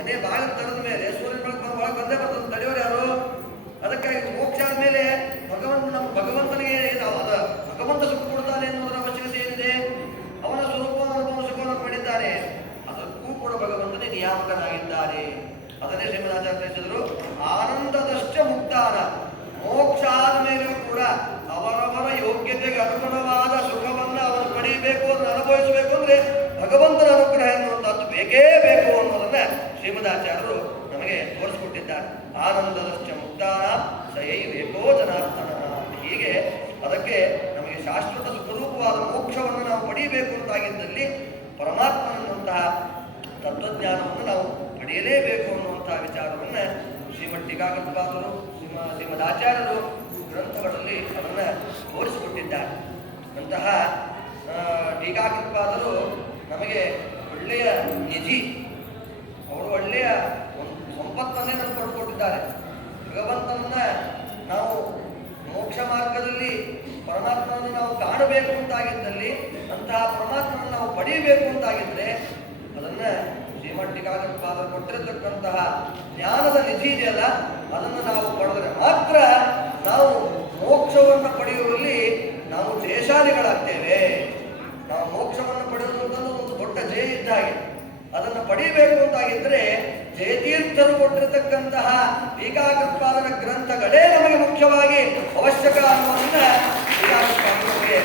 ಮನೆ ಬಾಗಿಲು ತೆರೆದ ಮೇಲೆ ಸೂರ್ಯನ ಬೆಳಕು ಬಂದೇ ಬರ್ತದೆ, ತಡೆಯೋರು ಯಾರು? ಅದಕ್ಕಾಗಿ ಮೋಕ್ಷ ಆದ್ಮೇಲೆ ನಮ್ಮ ಭಗವಂತನಿಗೆ ಭಗವಂತ ಸುಖ ಕೊಡ್ತಾನೆ ಎನ್ನುವುದರ ಅವಶ್ಯಕತೆ ಏನಿದೆ? ಅವನ ಸ್ವರೂಪವನ್ನು ಅನುಭವ ಸುಖವನ್ನು ಪಡಿದ್ದಾನೆ, ಅದಕ್ಕೂ ಕೂಡ ಭಗವಂತನೇ ನಿಯಾಮಕನಾಗಿದ್ದಾನೆ. ಅದನ್ನೇ ಶ್ರೀಮದಾಚಾರ್ಯ ತಿಳಿಸಿದರು, ಆನಂದದಷ್ಟ ಮುಕ್ತಾನ. ಮೋಕ್ಷ ಆದ ಮೇಲೂ ಕೂಡ ಅವರವರ ಯೋಗ್ಯತೆಗೆ ಅನುಗುಣವಾದ ಸುಖವನ್ನು ಅವರು ಪಡೆಯಬೇಕು, ಅದನ್ನು ಅನುಭವಿಸಬೇಕು ಅಂದ್ರೆ ಭಗವಂತನ ಅನುಗ್ರಹ ಎನ್ನುವಂಥದ್ದು ಬೇಕೇ ಬೇಕು ಅನ್ನೋದನ್ನ ಶ್ರೀಮದಾಚಾರ್ಯರು ನಮಗೆ ತೋರಿಸಿಕೊಟ್ಟಿದ್ದಾರೆ. ಆನಂದದಷ್ಟ ಮುಕ್ತಾನ ಸಯೈವೇಕೋ ಜನಾರ್ದನ. ಹೀಗೆ ಅದಕ್ಕೆ ನಮಗೆ ಶಾಶ್ವತ ಸ್ವರೂಪವಾದ ಮೋಕ್ಷವನ್ನು ನಾವು ಪಡೆಯಬೇಕು ಅಂತಾಗಿದ್ದಲ್ಲಿ ಪರಮಾತ್ಮನಂತಹ ತತ್ವಜ್ಞಾನವನ್ನು ನಾವು ಪಡೆಯಲೇಬೇಕು ಅನ್ನುವಂತಹ ವಿಚಾರವನ್ನು ಶ್ರೀಮದ್ ಟೀಕಾಕೃತ್ಪಾದರು ಶ್ರೀಮದಾಚಾರ್ಯರು ಗ್ರಂಥಗಳಲ್ಲಿ ಅದನ್ನು ತೋರಿಸಿಕೊಟ್ಟಿದ್ದಾರೆ. ಅಂತಹ ಟೀಕಾಕೃತ್ಪಾದರು ನಮಗೆ ಒಳ್ಳೆಯ ನಿಧಿ, ಅವರು ಒಳ್ಳೆಯ ಸಂಪತ್ತನ್ನೇ ನಮಗೆ ಕೊಟ್ಟಿದ್ದಾರೆ. ಭಗವಂತನನ್ನ ನಾವು ಮೋಕ್ಷ ಮಾರ್ಗದಲ್ಲಿ ಪರಮಾತ್ಮನನ್ನು ನಾವು ಕಾಣಬೇಕು ಅಂತಾಗಿದ್ದಲ್ಲಿ, ಅಂತಹ ಪರಮಾತ್ಮನನ್ನು ನಾವು ಪಡೆಯಬೇಕು ಅಂತಾಗಿದ್ದರೆ ಅದನ್ನ ಶ್ರೀಮದ್ ಟೀಕಾಕೃತ್ಪಾದರು ಕೊಟ್ಟಿರತಕ್ಕಂತಹ ಜ್ಞಾನದ ನಿಧಿ ಇದೆಯಲ್ಲ, ಅದನ್ನು ನಾವು ಪಡೆದರೆ ಮಾತ್ರ ನಾವು ಮೋಕ್ಷವನ್ನು ಪಡೆಯುವಲ್ಲಿ ನಾವು ಜಯಶಾಲಿಗಳಾಗ್ತೇವೆ. ನಾವು ಮೋಕ್ಷವನ್ನು ಪಡೆಯುವುದು ಅಂತಂದು ಒಂದು ದೊಡ್ಡ ಜಯ ಇದ್ದ ಹಾಗೆ. ಅದನ್ನು ಪಡೆಯಬೇಕು ಅಂತಾಗಿದ್ದರೆ ಜಯತೀರ್ಥರು ಕೊಟ್ಟಿರತಕ್ಕಂತಹ ಟೀಕಾಕೃತ್ಪಾದರ ಗ್ರಂಥಗಳೇ ನಮಗೆ ಮುಖ್ಯವಾಗಿ ಅವಶ್ಯಕ ಅನ್ನೋದನ್ನ ಟೀಕಾಕೃತ್ಪಾದರು ನಮಗೆ